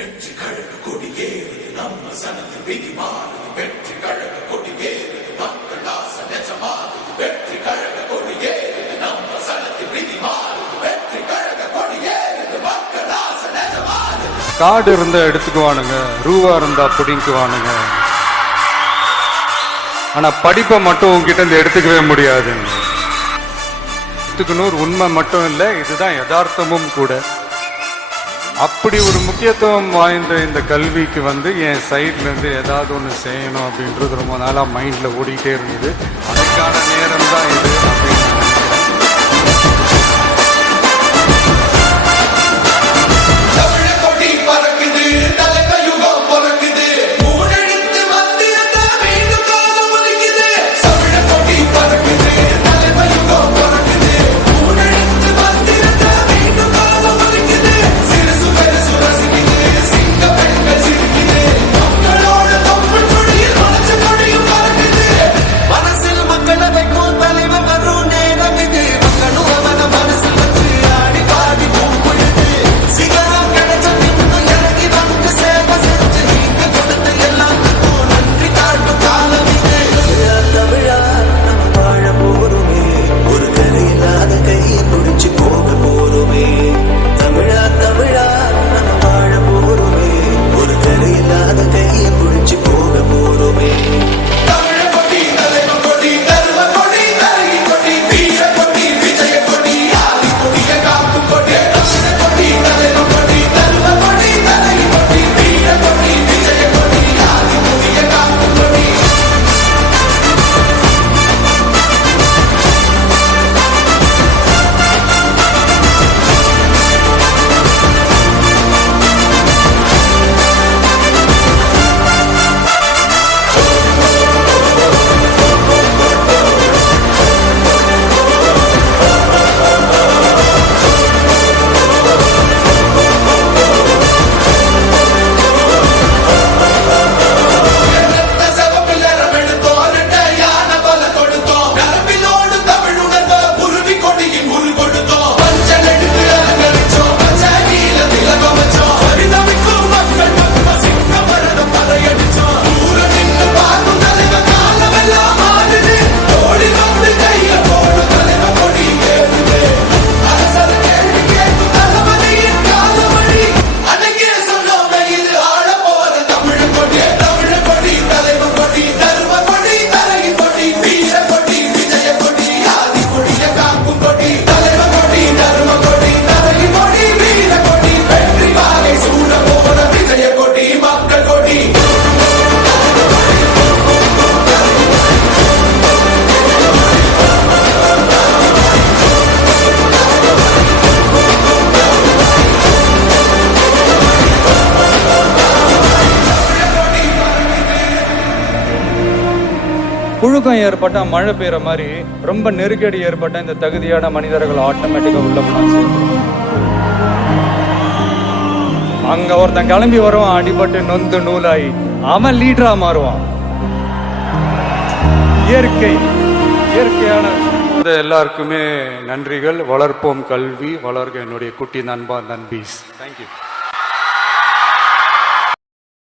வெற்றி கழக கொடியேறுது நம்ம சனத்து விதி மாறுது வெற்றி கழக கொடியேறுது மக்கள் ஆச நிஜமாகுது வெற்றி கழக கொடியேறுது நம்ம சனத்து விதி மாறுது வெற்றி கழக கொடியேறுது மக்கள் ஆசை நிஜமாகுது காடு இருந்தா எடுத்துக்குவானுங்க ரூவா இருந்தா பிடிக்குவானுங்க ஆனா படிப்பை மட்டும் உங்ககிட்ட இருந்து எடுத்துக்கவே முடியாதுங்க. எடுத்துக்கணும் உண்மை மட்டும் இல்லை இதுதான் யதார்த்தமும் கூட. அப்படி ஒரு முக்கியத்துவம் வாய்ந்த இந்த கல்விக்கு வந்து என் சைட்லேருந்து ஏதாவது ஒன்று செய்யணும் அப்படின்றது ரொம்ப நாளாக மைண்டில் ஓடிக்கிட்டே இருந்தது. அதுக்கான நேரம் தான் இது அப்படின்னு புழுக்கம் ஏற்பட்டா மழை பெய்யுற மாதிரி ரொம்ப நெருக்கடி ஏற்பட்ட இந்த தகுதியான மனிதர்கள் ஆட்டோமேட்டிக்கா உள்ள போனா சேர்ந்துரும். அங்க ஒருத்தன் கிளம்பி வருவான் அடிபட்டு நொந்து நூலாகி அவன் லீடரா மாறுவான். இயற்கை இயற்கையான இந்த எல்லாருக்குமே நன்றிகள். வளர்ப்போம் கல்வி வளர்க என்னுடைய குட்டி நண்பா நண்பீஸ். தேங்க்யூ